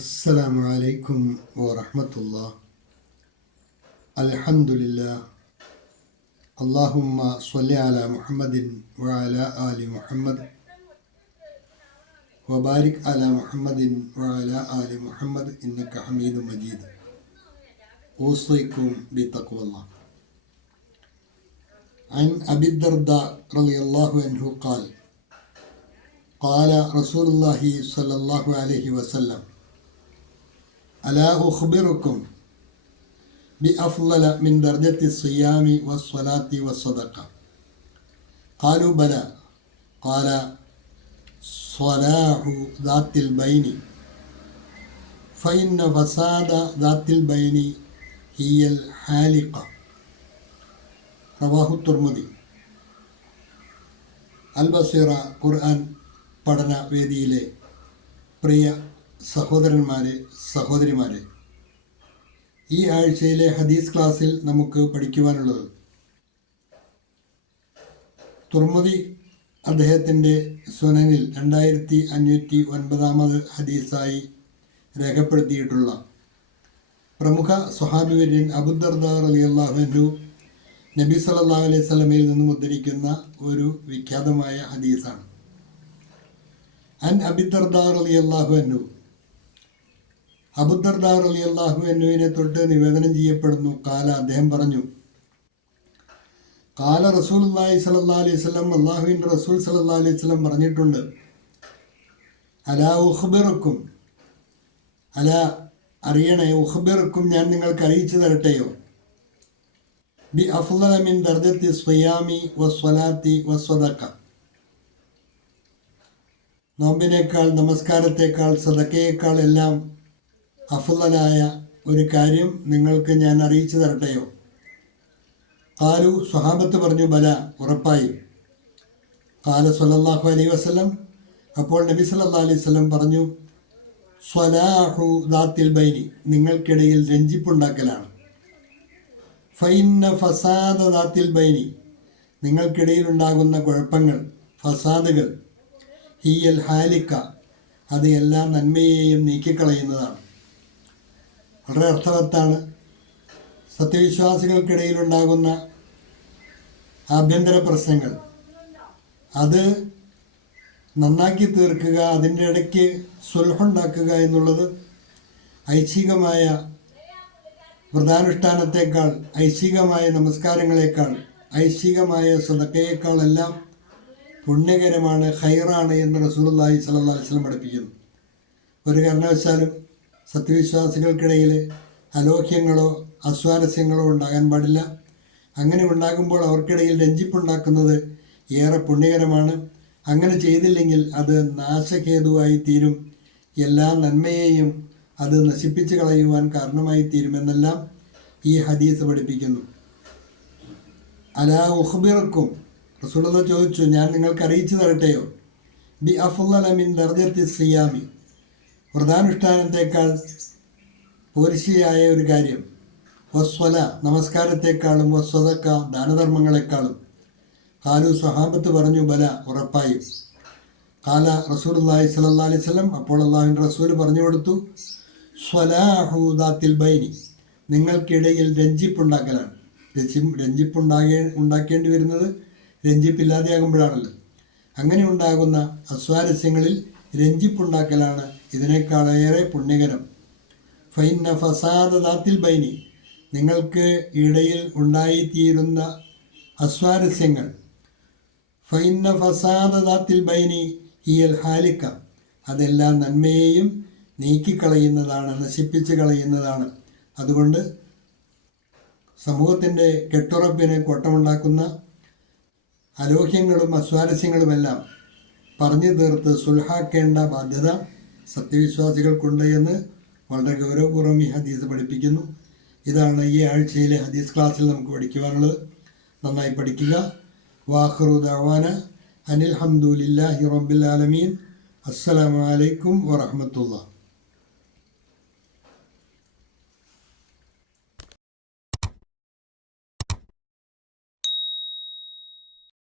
السلام عليكم ورحمة الله. الحمد لله. اللهم صل على محمد وعلى آل محمد وبارك على محمد وعلى آل محمد إنك حميد مجيد. أوصيكم بتقوى الله. عن أبي الدرداء رضي الله عنه قال قال رسول الله صلى الله عليه وسلم ألا أخبركم بأفضل من درجة الصيام والصلاة والصدقة؟ قالوا بلى. قال صلاح ذات البين فإن فساد ذات البين هي الحالقة. റവാഹു തുർമുദി. അൽ-ബസീറ ഖുർആൻ പഠന വേദിയിലെ പ്രിയ സഹോദരന്മാരെ, സഹോദരിമാരെ, ഈ ആഴ്ചയിലെ ഹദീസ് ക്ലാസ്സിൽ നമുക്ക് പഠിക്കുവാനുള്ളത് തുർമുദി അദ്ദേഹത്തിൻ്റെ സുനനിൽ 2509 ഹദീസായി രേഖപ്പെടുത്തിയിട്ടുള്ള പ്രമുഖ സ്വഹാബിവര്യൻ അബൂദർദാ റളിയല്ലാഹു അൻഹു നബി സല്ലല്ലാഹു അലൈഹി വസല്ലമയിൽ നിന്നും ഉദ്ധരിക്കുന്ന ഒരു വിഖ്യാതമായ ഹദീസാണ്. അൻ അബൂദർദാ റളിയല്ലാഹു അൻഹു, അബൂദർദാ റളിയല്ലാഹു അൻഹുവിനെ തൊട്ട് നിവേദനം ചെയ്യപ്പെടുന്നു. കാല, അദ്ദേഹം പറഞ്ഞു, കാല റസൂലുള്ളാഹി സ്വല്ലല്ലാഹു അലൈഹി വസല്ലം, അല്ലാഹുവിൻ്റെ റസൂൽ സ്വല്ലല്ലാഹു അലൈഹി വസല്ലം പറഞ്ഞിട്ടുണ്ട്, അലാ ഉഖ്ബിറുക്കും, അലാ അറിയണേ, ഉഖ്ബിറുക്കും ഞാൻ നിങ്ങൾക്ക് അറിയിച്ചു തരട്ടെയോ, ബി അഫ്ളല മിൻ ദർജത്തി സ്വയാമി വസ്വലാത്തി വസ്വദഖ, നോമ്പിനേക്കാൾ, നമസ്കാരത്തേക്കാൾ, സദക്കയേക്കാൾ എല്ലാം അഫ്ളലായ ഒരു കാര്യം നിങ്ങൾക്ക് ഞാൻ അറിയിച്ചു തരട്ടെയോ? ഖാലു, സ്വഹാബത്ത് പറഞ്ഞു, ബല, ഉറപ്പായും. ഖാല സ്വല്ലല്ലാഹു അലൈഹി വസല്ലം, അപ്പോൾ നബി സല്ലല്ലാഹു അലൈഹി വസല്ലം പറഞ്ഞു, സ്വലാഹു ദാത്തിൽ ബൈനി, നിങ്ങൾക്കിടയിൽ രഞ്ജിപ്പുണ്ടാക്കലാണ്. ഫൈന്ന ഫസാദ ദാത്തിൽ ബൈനി, നിങ്ങൾക്കിടയിൽ ഉണ്ടാകുന്ന കുഴപ്പങ്ങൾ, ഫസാദുകൾ, ഹിയൽ ഹാലിക്ക, അത് എല്ലാ നന്മയെയും നീക്കിക്കളയുന്നതാണ്. വളരെ അർത്ഥവത്താണ്. സത്യവിശ്വാസികൾക്കിടയിലുണ്ടാകുന്ന ആഭ്യന്തര പ്രശ്നങ്ങൾ അത് നന്നാക്കി തീർക്കുക, അതിൻ്റെ ഇടയ്ക്ക് സുൽഹുണ്ടാക്കുക എന്നുള്ളത് ഐച്ഛികമായ വ്രതാനുഷ്ഠാനത്തേക്കാൾ, ഐച്ഛികമായ നമസ്കാരങ്ങളെക്കാൾ, ഐച്ഛികമായ സദക്കയേക്കാളെല്ലാം പുണ്യകരമാണ്, ഖൈറാണ് എന്ന് റസൂലുള്ളാഹി സ്വല്ലല്ലാഹു അലൈഹി വസല്ലം പഠിപ്പിക്കുന്നു. ഒരു കാരണവശാലും സത്യവിശ്വാസികൾക്കിടയിൽ അലോക്യങ്ങളോ അസ്വാരസ്യങ്ങളോ ഉണ്ടാകാൻ പാടില്ല. അങ്ങനെ ഉണ്ടാകുമ്പോൾ അവർക്കിടയിൽ രഞ്ജിപ്പുണ്ടാക്കുന്നത് ഏറെ പുണ്യകരമാണ്. അങ്ങനെ ചെയ്തില്ലെങ്കിൽ അത് നാശഹേതുവായി തീരും, എല്ലാ നന്മയെയും അത് നശിപ്പിച്ച് കളയുവാൻ കാരണമായി തീരുമെന്നെല്ലാം ഈ ഹദീസ് പഠിപ്പിക്കുന്നു. അലാ ഉഖ്ബിറുക്കും, റസൂലുള്ളാഹി ചോദിച്ചു, ഞാൻ നിങ്ങൾക്ക് അറിയിച്ചു തരട്ടെയോ, ബി അഫ്ളല മിൻ ദർജത്തി സിയാമി, വ്രതാനുഷ്ഠാനത്തേക്കാൾ പോരിശിയായ ഒരു കാര്യം, വസ്വല, നമസ്കാരത്തെക്കാളും, വസ്വദക്ക, ദാനധർമ്മങ്ങളെക്കാളും. ഖാലു, സ്വഹാബത്ത് പറഞ്ഞു, ബല, ഉറപ്പായും. ഖാല റസൂലുള്ളാഹി സ്വല്ലല്ലാഹു അലൈഹി വസല്ലം, അപ്പോൾ അല്ലാഹുവിൻ്റെ റസൂൽ പറഞ്ഞു കൊടുത്തു, സ്വലാഹു ദാത്തിൽ ബൈനി, നിങ്ങൾക്കിടയിൽ രഞ്ജിപ്പുണ്ടാക്കലാണ്. ഉണ്ടാക്കേണ്ടി വരുന്നത് രഞ്ജിപ്പില്ലാതെയാകുമ്പോഴാണല്ലോ. അങ്ങനെ ഉണ്ടാകുന്ന അസ്വാരസ്യങ്ങളിൽ രഞ്ജിപ്പുണ്ടാക്കലാണ് ഇതിനേക്കാളേറെ പുണ്യകരം. ഫൈന്ന ഫസാദ ദാത്തിൽ ബൈനി, നിങ്ങൾക്ക് ഇടയിൽ ഉണ്ടായിത്തീരുന്ന അസ്വാരസ്യങ്ങൾ, ഫൈന്ന ഫസാദ ദാത്തിൽ ബൈനി ഹിയൽ ഹാലിക്ക, അതെല്ലാം നന്മയെയും നീക്കിക്കളയുന്നതാണ്, നശിപ്പിച്ച് കളയുന്നതാണ്. അതുകൊണ്ട് സമൂഹത്തിൻ്റെ കെട്ടുറപ്പിന് കോട്ടമുണ്ടാക്കുന്ന അലോഹ്യങ്ങളും അസ്വാരസ്യങ്ങളുമെല്ലാം പറഞ്ഞു തീർത്ത് സുൽഹാക്കേണ്ട ബാധ്യത സത്യവിശ്വാസികൾക്കുണ്ട് എന്ന് വളരെ ഗൗരവപൂർവ്വം ഈ ഹദീസ് പഠിപ്പിക്കുന്നു. ഇതാണ് ഈ ആഴ്ചയിലെ ഹദീസ് ക്ലാസ്സിൽ നമുക്ക് പഠിക്കുവാനുള്ളത്. നന്നായി പഠിക്കുക. വാഖിറു ദഅവാന അനിൽ ഹംദുലില്ലാഹി റബ്ബിൽ ആലമീൻ. അസ്സലാമു അലൈക്കും വറഹ്മത്തുള്ളാഹി.